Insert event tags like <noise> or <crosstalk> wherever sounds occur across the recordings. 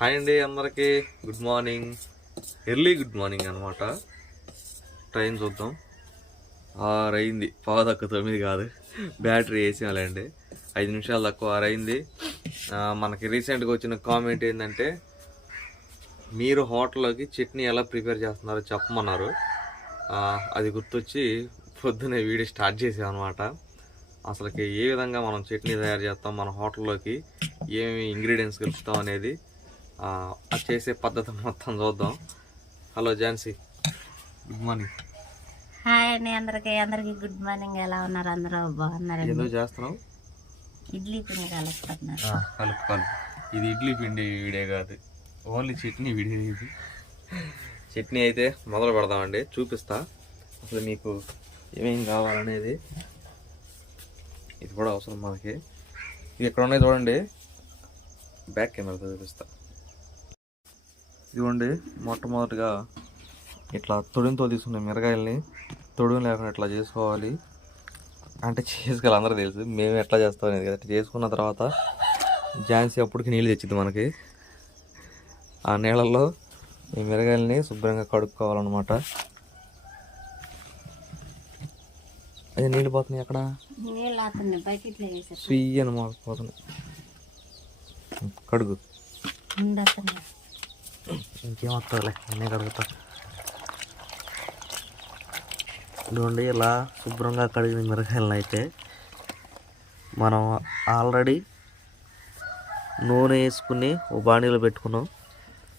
Hi అండి అందరికీ. Good morning early good morning అనమాట ట్రైన్ చూద్దాం. ఆరైంది. అయింది తక్కువ తొమ్మిది కాదు. బ్యాటరీ వేసేయాలండి. ఐదు నిమిషాలు తక్కువ ఆరైంది. మనకి రీసెంట్గా వచ్చిన కామెంట్ ఏంటంటే మీరు హోటల్లోకి చట్నీ ఎలా ప్రిపేర్ చేస్తున్నారో చెప్పమన్నారు. అది గుర్తొచ్చి పొద్దునే వీడియో స్టార్ట్ చేసాం అనమాట అసలుకి ఏ విధంగా మనం చట్నీ తయారు చేస్తాం మన హోటల్లోకి ఏమి ఇంగ్రీడియంట్స్ కలుపుతాం అనేది అది చేసే పద్ధతి మొత్తం చూద్దాం. Hello Jhansi. Good morning hi అండి అందరికి. అందరికి గుడ్ మార్నింగ్ ఎలా ఉన్నారు? అందరూ బాగున్నారండి ఏదో చేస్తున్నావు? ఇడ్లీ పిండి కలుపుతున్నారు కలుపు కలుపు. ఇది ఇడ్లీ పిండి వీడే కాదు. ఓన్లీ చట్నీ వీడే ఇది. చట్నీ అయితే మొదలు పెడదామండి. చూపిస్తా. అసలు మీకు ఏమేం కావాలనేది. ఇది కూడా అవసరం మనకి. ఇది ఎక్కడ ఉన్నాయి చూడండి. బ్యాక్ కెమెరాతో చూపిస్తా. ఇదిగోండి మొట్టమొదటిగా ఇట్లా తొడితో తీసుకున్న మిరగాయల్ని తొడుగు లేకుండా ఇట్లా చేసుకోవాలి? అంటే చేసుకోవాలి అందరూ తెలుసు మేము ఎట్లా చేస్తాం అనేది కదా. చేసుకున్న తర్వాత ఝాన్సీ అప్పటికి నీళ్ళు తెచ్చింది మనకి. ఆ నీళ్ళల్లో ఈ మిరగాయల్ని శుభ్రంగా కడుక్కోవాలన్నమాట. అదే నీళ్ళు పోతున్నాయి అక్కడ నీళ్ళు ఆతున్నాయి బకెట్లో వేసారు స్వీయ అని మాకు పోతున్నాయి. కడుగు. ఇంకేం వస్తావులే నేనే కడుగుతా. ఇదిగోండి ఇలా శుభ్రంగా కడిగిన మిరకాయలను అయితే మనం ఆల్రెడీ నూనె వేసుకుని ఓ బాణీలో పెట్టుకున్నాం.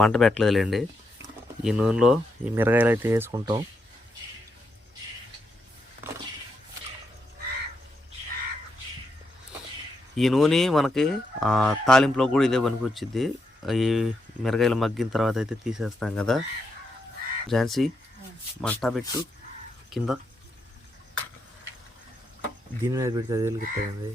మంట పెట్టలేదులేండి. ఈ నూనెలో ఈ మిరగాయలు అయితే వేసుకుంటాం. ఈ నూనె మనకి తాలింపులో కూడా ఇదే పనికి వచ్చింది ఈ మిరగాయలు మగ్గిన తర్వాత అయితే తీసేస్తాం కదా. ఝాన్సీ మంట పెట్టు. కింద. దీని మీద పెడితే అది వెలుగుతాయండి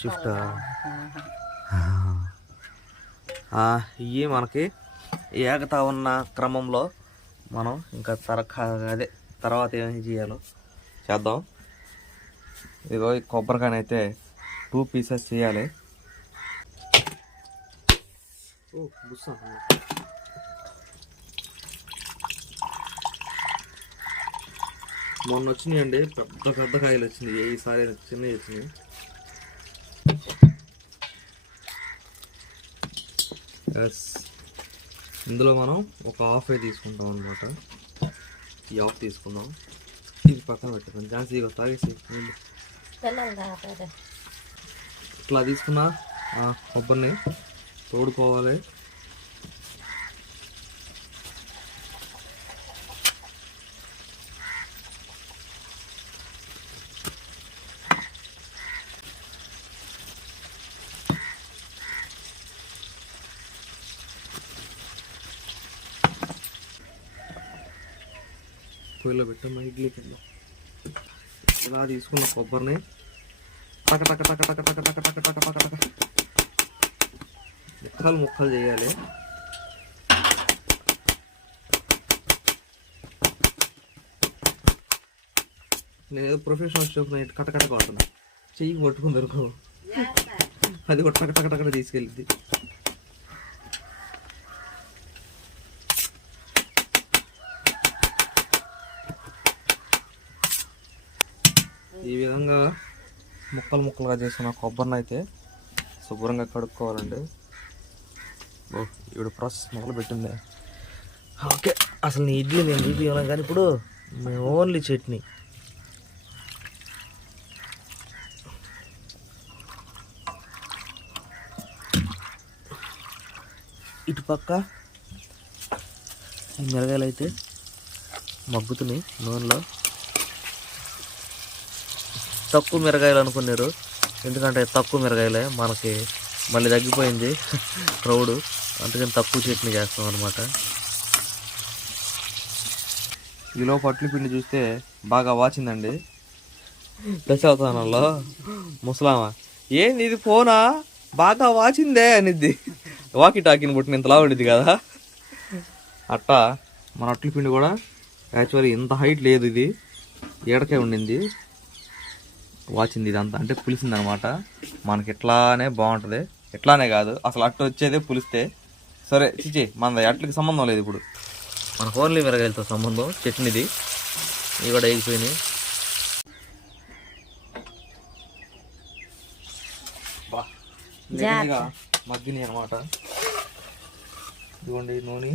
షిఫ్ట్? ఇవి మనకి ఏగతా ఉన్న క్రమంలో మనం ఇంకా తరఖ అదే తర్వాత ఏం చేయాలో చేద్దాం. ఇదిగో ఈ కొబ్బరికాయని అయితే టూ పీసెస్ చేయాలి. ఓ బుస్సా మొన్న వచ్చినాయండి పెద్ద పెద్ద కాయలు వచ్చినాయి. ఈసారి చిన్నవి వచ్చినాయి. ఎస్ ఇందులో మనం ఒక హాఫ్ తీసుకుంటాం అనమాట ఈ హాఫ్ తీసుకుందాం. ఇది పక్కన పెట్టుకుందాం ఝాన్సీ ఇగో తాగేసి ఇట్లా తీసుకున్న కొబ్బరిని. తోడుకోవాలి. పొయ్యిలో పెట్టమ్మా ఇడ్లీ కింద ఇలా తీసుకున్న కొబ్బరిని. టక టక టక టక టక టక టక టక టక టక. ముక్కలు ముక్కలు చేయాలి. నేను ఏదో ప్రొఫెషనల్ షోప్ నైట్ కటకట కొడుతున్నా. చెయ్యి కొట్టుకుని దొరకవు అది కూడా టక టక టక తీసుకెళ్ళింది ఈ విధంగా ముక్కలు ముక్కలుగా చేసుకున్న కొబ్బరిని అయితే శుభ్రంగా కడుక్కోవాలండి. ఓ ఇప్పుడు ప్రాసెస్ మొదలు పెట్టింది ఓకే అసలు నీ ఇడ్లీ నేను చూపించాను కానీ ఇప్పుడు ఓన్లీ చట్నీ. ఇటు పక్క ఈ మిరగాయలు అయితే మగ్గుతున్నాయి నూనెలో. తక్కువ మిరగాయలు అనుకున్నారు. ఎందుకంటే తక్కువ మిరగాయలే మనకి మళ్ళీ తగ్గిపోయింది. <laughs> క్రౌడు. అందుకని తక్కువ చట్నీ చేస్తాం అనమాట ఈలో పట్లు పిండి చూస్తే బాగా వాచిందండి. దశావతానంలో ముసలామా ఏంది ఇది ఫోనా? బాగా వాచిందే అనిద్ది. వాకి టాకిని పుట్టిన ఇంతలా ఉండిద్ది కదా. అట్టా మన అట్ల పిండి కూడా యాక్చువల్లీ ఇంత హైట్ లేదు ఇది. ఏడకే ఉండింది. వాచింది ఇదంతా. అంటే పులిసిందనమాట. మనకి ఇట్లానే బాగుంటుంది. ఇట్లానే కాదు. అసలు అట్టు వచ్చేదే పులిస్తే. సరే చిచి మన అట్లకి సంబంధం లేదు ఇప్పుడు. మన ఓన్లీ మిరగాయలతో సంబంధం చట్నీది. ఇవి కూడా అయిపోయినాయి మగ్గినాయి అనమాట ఇదిగోండి నూనె.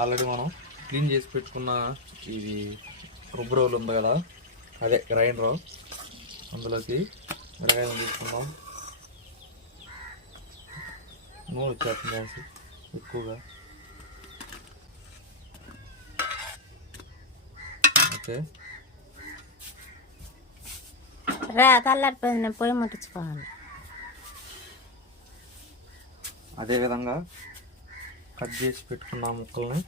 ఆల్రెడీ మనం క్లీన్ చేసి పెట్టుకున్న ఇది రుబ్బరోలు ఉంది కదా అదే గ్రైండర్. అందులోకి మిరగాయలు తీసుకుందాం. నూనె వచ్చేస్తుంది ఎక్కువగా. ఓకే. రా తల్లాడిపోయింది నేను పొయ్యి ముట్టించుకోవాలి అదేవిధంగా కట్ చేసి పెట్టుకున్న ముక్కల్ని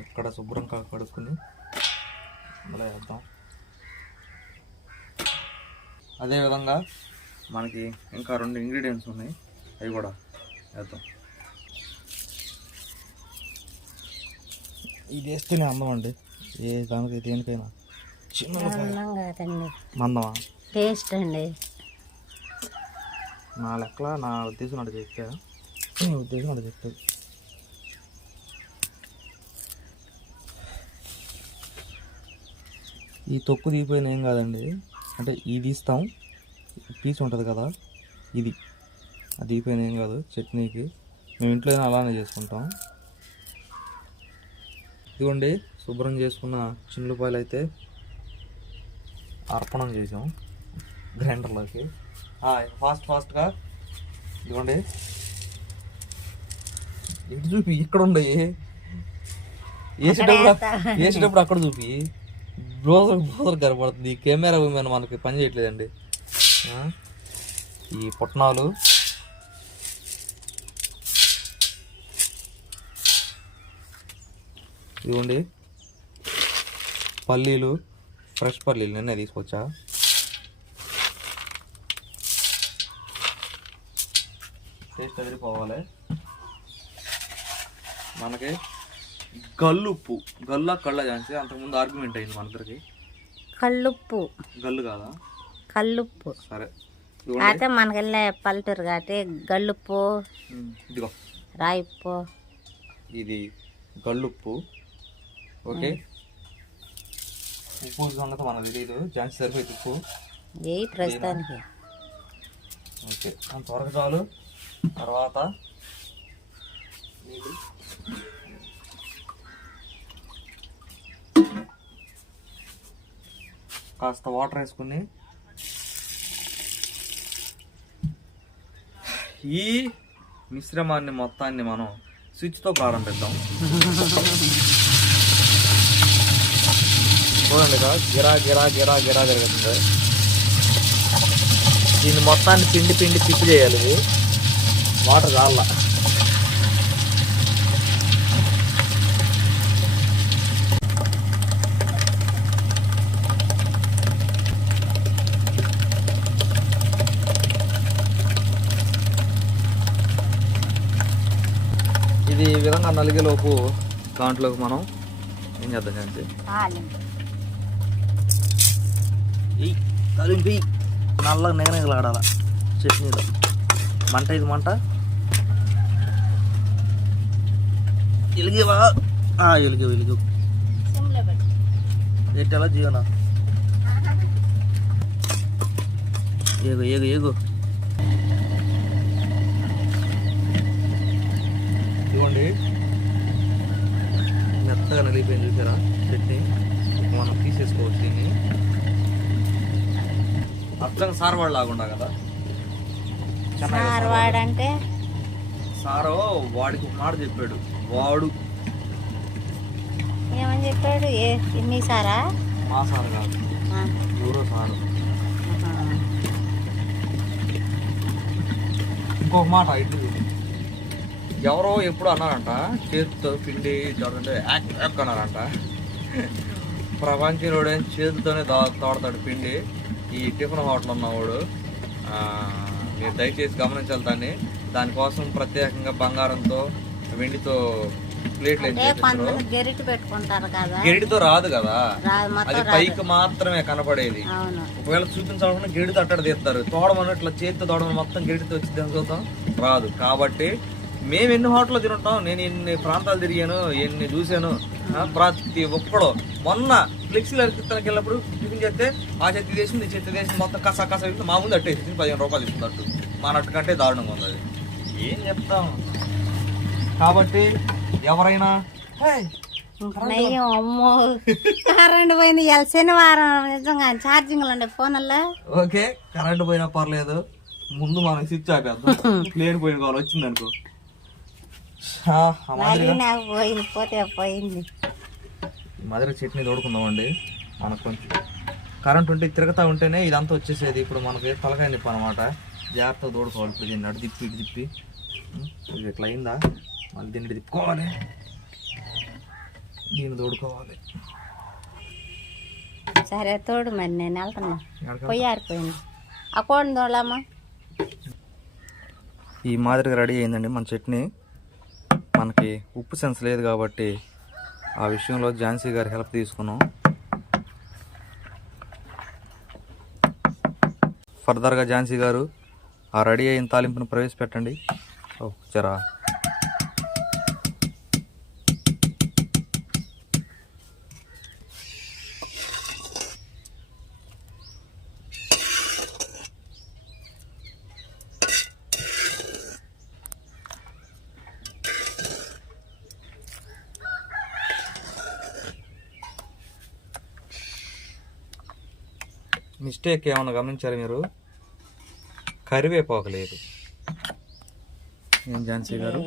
ఇక్కడ శుభ్రంగా కడుక్కుని అందులో వేద్దాం. అదేవిధంగా మనకి ఇంకా రెండు ఇంగ్రీడియంట్స్ ఉన్నాయి. అవి కూడా వేద్దాం. ఇది వేస్తేనే అందం అండి. ఏ దానికి దేనికైనా. చిన్న అన్నం కాదండి. మందమా? టేస్ట్ అండి. నా లెక్కల నా ఉద్దేశం అంటే చెప్పా. నీ ఉద్దేశం అంటే చెప్పేది ఈ తొక్కు తీపోయిన ఏం కాదండి. అంటే ఇది ఇస్తాం పీస్ ఉంటుంది కదా ఇది. అది తీపోయిన ఏం కాదు చట్నీకి. మేము ఇంట్లో అయినా అలానే చేసుకుంటాం. ఇదిగోండి శుభ్రం చేసుకున్న చిన్నుపాయలు అయితే అర్పణం చేసాం గ్రైండర్లోకి. ఫాస్ట్ ఫాస్ట్గా ఇదిగోండి. ఇటు చూపి? ఇక్కడ ఉండయి వేసేటప్పుడు వేసేటప్పుడు అక్కడ చూపి. బ్రోజర్ బ్రోజర్ కనపడుతుంది ఈ కెమెరా ఉమెన్ మనకి పని చేయట్లేదండి? ఈ పుట్నాలు ఇదిగోండి. పల్లీలు ఫ్రెష్ పల్లీలు నిన్నే తీసుకొచ్చా? టేస్ట్ అదిరిపోవాలి మనకి గల్లుప్పు గల్లా కళ్ళ ఛాన్స్ అంతకుముందు ఆర్గ్యుమెంట్ అయింది మన ఇద్దరికి కల్లుప్పు గల్లు కాదా? కల్లుప్పు సరే. అయితే మనకెళ్ళే పల్లెటూరు కాబట్టి గల్లుప్పు ఇదిగో. రాయిప్పు. ఇది గల్లుప్పు. ఓకే. ఉప్పు సంగతి మనకు తెలియదు ఛాన్స్ సరిపోయింది ఉప్పు. ఏ ప్రస్తుతానికి. ఓకే. అంతవరకు చాలు. తర్వాత కాస్త వాటర్ వేసుకుని ఈ మిశ్రమాన్ని మొత్తాన్ని మనం స్విచ్తో ప్రారంభిద్దాం. <laughs> చూడండి ఇక గిరా గిరా గిరా గిరా జరుగుతుంది. దీన్ని మొత్తాన్ని పిండి పిండి పిప్పి చేయాలి ఇది. వాటర్ రాళ్ళ. ఇది ఈ విధంగా నలిగేలోపు దాంట్లోకి మనం ఏం చేద్దాం అంటే ఈ తలింపి నల్లగా నిగనిగలాడాల చట్నీలో మంట ఇది మంట ఎలిగేవా ఎలిగే వెలుగు ఎట్టెలా జీవనా ఏగు ఏగు ఏగు ఇదిగోండి మెత్తగా నలిగిపోయింది చూసారా చట్నీ మనం తీసేసుకోవచ్చు దీన్ని అర్థం సారవాడు లాగుండా కదా వాడంటే సారో వాడికి ఒక మాట చెప్పాడు. వాడు. ఏమని చెప్పాడు? ఏ మీ సారా? మా సారు కాదు. ఎవరో సారు. ఇంకొక మాట ఇటు. ఎవరో ఎప్పుడు అన్నారంట? చేతితో పిండి చూడంటే యాక్ యాక్ అన్నారంట. ప్రపంచంలోడే చేతితోనే దా తోడతాడు పిండి. ఈ టిఫిన్ హోటల్ ఉన్నవాడు మీరు దయచేసి గమనించాలి దాన్ని. దానికోసం ప్రత్యేకంగా బంగారంతో వెండితో ప్లేట్లు గెడితో రాదు కదా. అది పైకి మాత్రమే కనపడేది. ఒకవేళ చూపించాలనుకున్న గెడితో అట్టడ తీస్తారు. తోడమని ఇట్లా చేతితో తోడమని మొత్తం గెడితో వచ్చి చూద్దాం. రాదు. కాబట్టి మేము ఎన్ని హోటల్లో తింటాం నేను ఎన్ని ప్రాంతాలు తిరిగాను ఎన్ని చూశాను ప్రతి ఒక్కడు. మొన్న ఫ్లెక్సీలు అరికిస్తానికి వెళ్ళినప్పుడు టిఫిన్ చేస్తే ఆ చెత్త చేసి నీ చెత్త చేసి మొత్తం కసా కసా వేసి మా ముందు అట్టేసి పదిహేను రూపాయలు ఇస్తున్నట్టు మా నట్టు కంటే దారుణంగా ఉంది ఏం చెప్తాం? కాబట్టి ఎవరైనా "హే, నయ్యం అమ్మో. కరెంట్ పోయింది. ఇవాళ శనివారం నిజంగా ఛార్జింగ్లు ఉండే ఫోన్లో ఓకే కరెంట్ పోయినా పర్లేదు. ముందు మనం స్విచ్ ఆపేద్దాం. <laughs> ప్లేన్ పోయిన కావాలి వచ్చింది అనుకో ఆ, ఆ మళ్ళీ మాదిరిగా నాకు పోయింది పోతే పోయింది. ఈ మాదిరిగా చట్నీ తోడుకుందామండి. మనకు కొంచెం కరెంట్ ఉంటే తిరుగుతూ ఉంటేనే ఇదంతా వచ్చేసేది. ఇప్పుడు మనకి తలకాయ నిప్పు అనమాట జాగ్రత్తగా తోడుకోవాలి. ఇప్పుడు దీన్ని అటు తిప్పి ఇటు తిప్పి. ఇది ఇట్లా అయిందా? మళ్ళీ దీన్ని తిప్పుకోవాలి. దీన్ని తోడుకోవాలి. సరే తోడు మరి నేను వెళ్తున్నా. పొయ్యి ఆరిపోయింది. ఆ కోడిని తోడమ్మా ఈ మాదిరిగా రెడీ అయిందండి మన చట్నీ. మనకి ఉప్పు సెన్స్ లేదు కాబట్టి ఆ విషయంలో ఝాన్సీ గారి హెల్ప్ తీసుకున్నాం. ఫర్దర్గా ఝాన్సీ గారు ఆ రెడీ అయిన తాలింపును ప్రవేశపెట్టండి. ఓ జరా. మిస్టేక్ ఏమన్నా గమనించారు మీరు? కరివేపాకు లేదు. ఏం ఝాన్సీ గారు.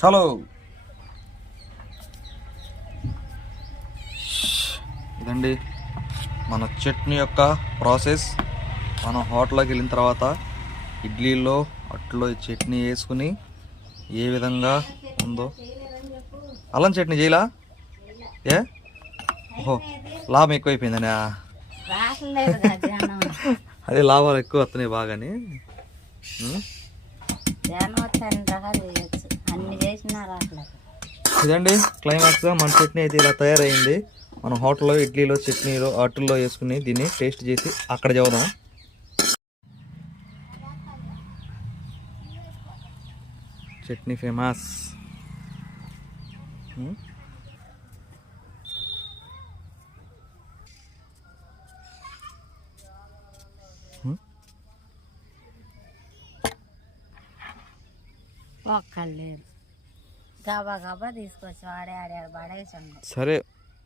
చలో. ఇదండి మన చట్నీ యొక్క ప్రాసెస్. మనం హోటల్కి వెళ్ళిన తర్వాత ఇడ్లీలో అట్లో చట్నీ వేసుకుని ఏ విధంగా ఉందో. అల్లం చట్నీ చేయలా? ఏ? ఓహో లాభం ఎక్కువైపోయిందనే. అదే లాభాలు ఎక్కువ వస్తున్నాయి బాగానే. ఇదండి క్లైమాక్స్గా మన చట్నీ అయితే ఇలా తయారైంది. మనం హోటల్లో ఇడ్లీలో చట్నీలో అట్టుల్లో వేసుకుని దీన్ని టేస్ట్ చేసి అక్కడ చదువుదాం. చట్నీ ఫేమస్. ఒక్కళ్ళు లేరు గబా గబా తీసుకొచ్చి వాడే ఆడే ఆడ పడేసి ఉండే సరే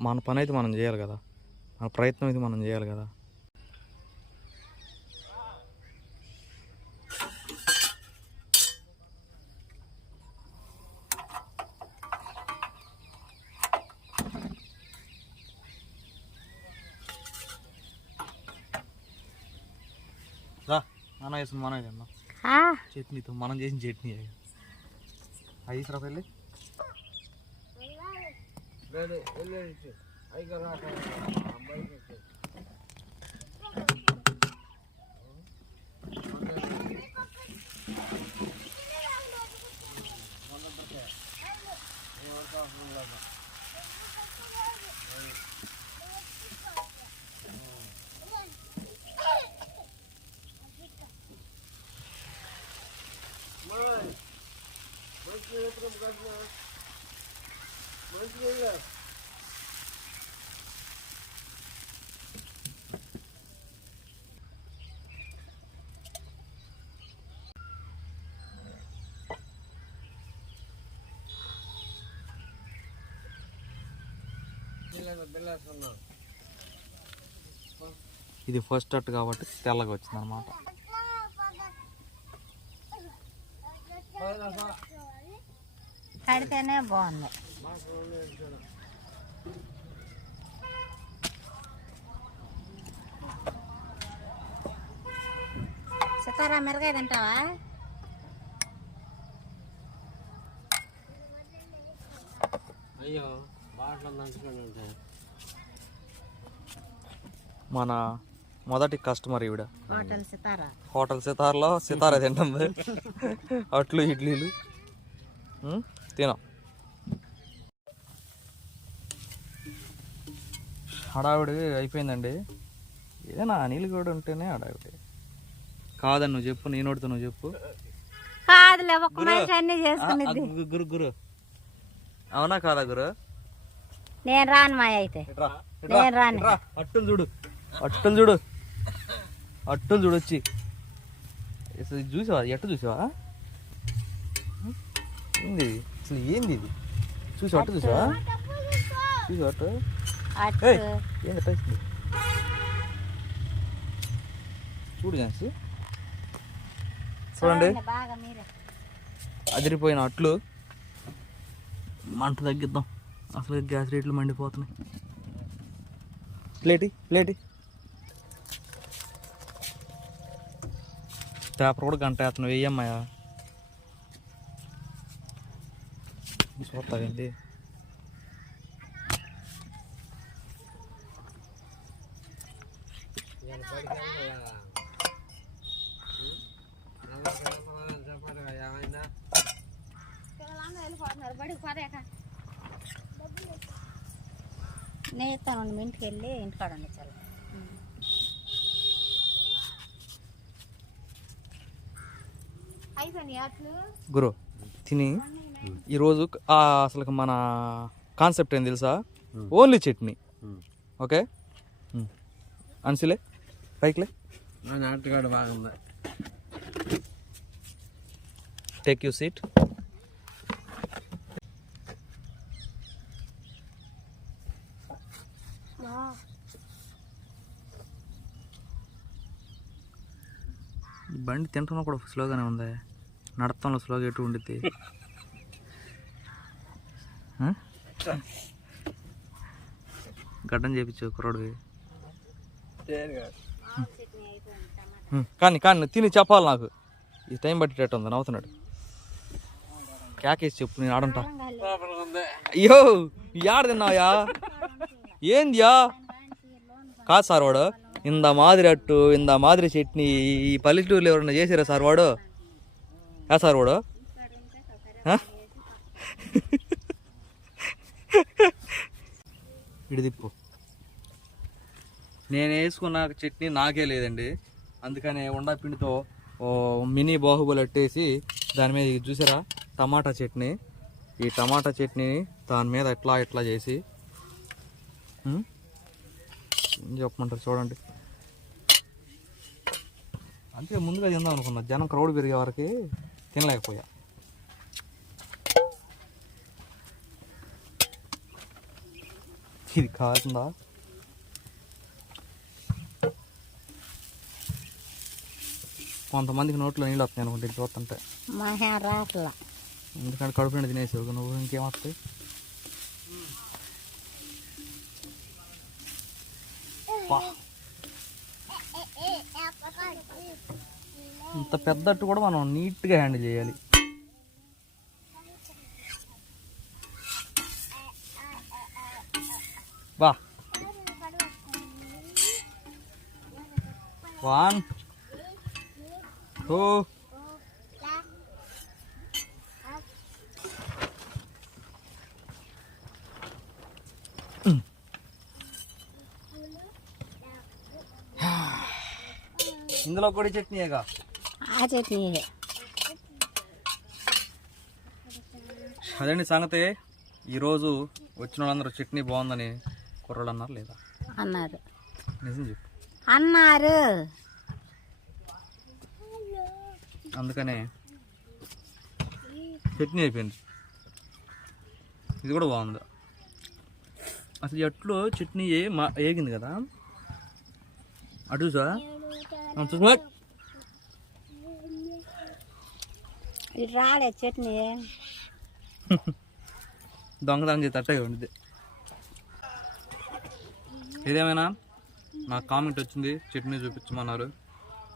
మన పని అయితే మనం చేయాలి కదా. మన ప్రయత్నం అయితే మనం చేయాలి కదా. మన వేసిన మన వేద్దాం ఆ, చట్నీతో మనం చేసిన చట్నీ ఐదు రూపాయలు ఇది ఫస్ట్ అట్ కాబట్టి తెల్లగా వచ్చింది అనమాట కడితేనే బాగుంది. సితారా మిరగాయ తింటావా? మన మొదటి కస్టమర్ ఈవిడ. హోటల్ సితారా. హోటల్ సితార్లో సితార తింటుంది. అట్లు ఇడ్లీలు? తినం హడావిడి అయిపోయిందండి. ఏదైనా అనిల్ కూడా ఉంటేనే హడావిడి. కాదని నువ్వు చెప్పు నేను నోడుతు నువ్వు చెప్పు. అన్ని గురు. గురు అవునా కాదా గురు? నేను రాను మా అయితే. నేను రాను. అట్టులు చూడు. అట్టులు చూడు. అట్టులు చూడొచ్చి చూసావా? ఎట్ట చూసావా? ఏంది అసలు ఏంది ఇది? చూసావా అట్టు చూసావా? చూసావా అట్టు. అటు ఏంది అట్ట వేసింది? చూడు ఝాన్సీ చూడండి. అదిరిపోయిన అట్లు. మంట తగ్గిద్దాం. అసలు గ్యాస్ రేట్లు మండిపోతున్నాయి. ప్లేటి ప్లేటి పేపర్ కూడా గంట వేస్తున్నావు చూస్తావేంటి నేను ఇస్తాను ఇంటికి వెళ్ళి ఇంటికాడ ఉండి చాలా గురు తిని. ఈరోజు ఆ అసలు మన కాన్సెప్ట్ ఏం తెలుసా? ఓన్లీ చట్నీ. ఓకే? అన్సిలే పైకిలే. నాటుగాడు బాగుంది. టేక్ యూ సీట్ బండి తింటున్నా కూడా స్లోగానే ఉంది. నడతంలో స్లోగా ఎటు ఉండిద్ది? <laughs> గడ్డం చేపించు కుర్రాడివి ఉం, కానీ కానీ తిని చెప్పాలి నాకు. ఈ టైం బట్టేటట్టు ఉంది నవ్వుతున్నాడు. కేకేసి చెప్పు నేను ఆడంటా. అయ్యో యాడ తిన్నావా ఏందియా? కాదు సార్ వాడు. ఇంత మాదిరి అట్టు ఇంత మాదిరి చట్నీ ఈ పల్లెటూరులో ఎవరన్నా చేసారా సార్ వాడు? యా సార్ వాడు? <laughs> ఇటు తిప్పు నేను వేసుకున్న చట్నీ నాకే లేదండి. అందుకని ఉండపిండితో ఓ మినీ బాహుబలి అట్టేసి దాని మీద చూసారా? టమాటా చట్నీ. ఈ టమాటా చట్నీ దాని మీద ఎట్లా ఎట్లా చేసి ఏం చెప్పమంటారు చూడండి. అంతే ముందుగా తిందాం అనుకున్నా. జనం క్రౌడ్ పెరిగే వరకు తినలేకపోయా. ఇది కాకుండా కొంతమందికి నోట్లో నీళ్ళు వస్తాయి అనుకుంటే ఇది చూస్తుంటే రాట్లా ఎందుకంటే కడుపు నిండా తినేసావు నువ్వు ఇంకేం వస్తాయి పా. ఇంత పెద్దట్టు కూడా మనం నీట్గా హ్యాండిల్ చేయాలి వన్ టూ ఇందులో కూడా చట్నీయేగా ఆ చట్నీ అదండి సంగతి? ఈరోజు వచ్చిన వాళ్ళందరూ చట్నీ బాగుందని కుర్రాళ్ళు అన్నారు లేదా? అన్నారు. నిజం చెప్పు. అన్నారు. అందుకనే చట్నీ అయిపోయింది. ఇది కూడా బాగుంది. అసలు ఈ అట్లు చట్నీ ఏ మా ఏగింది కదా? అటు ఇటు రాలే చట్నీ. <laughs> దొంగతనం చేసి అట్టే ఉండిద్ది. ఏదేమైనా నాకు కామెంట్ వచ్చింది చట్నీ చూపించమన్నారు.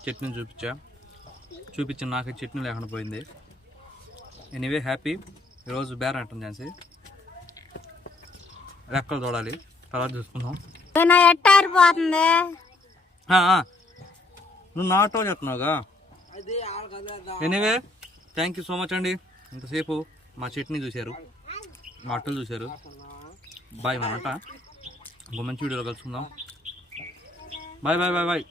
చట్నీ చూపించా. చూపించిన నాకు చట్నీ లేకుండా పోయింది. ఎనీవే హ్యాపీ ఈరోజు బేరం అంటుంది ఝాన్సీ. రెక్కలు చూడాలి తర్వాత చూసుకుందాం. నా. నువ్వు నాటో చెప్తున్నావుగా? Anyway thank you so much అండి. ఇంతసేపు మా చట్నీ చూశారు. మా అట్టలు చూశారు. బాయ్ మనట. ఇంకో మంచి వీడియోలో కలుసుకుందాం. Bye bye bye bye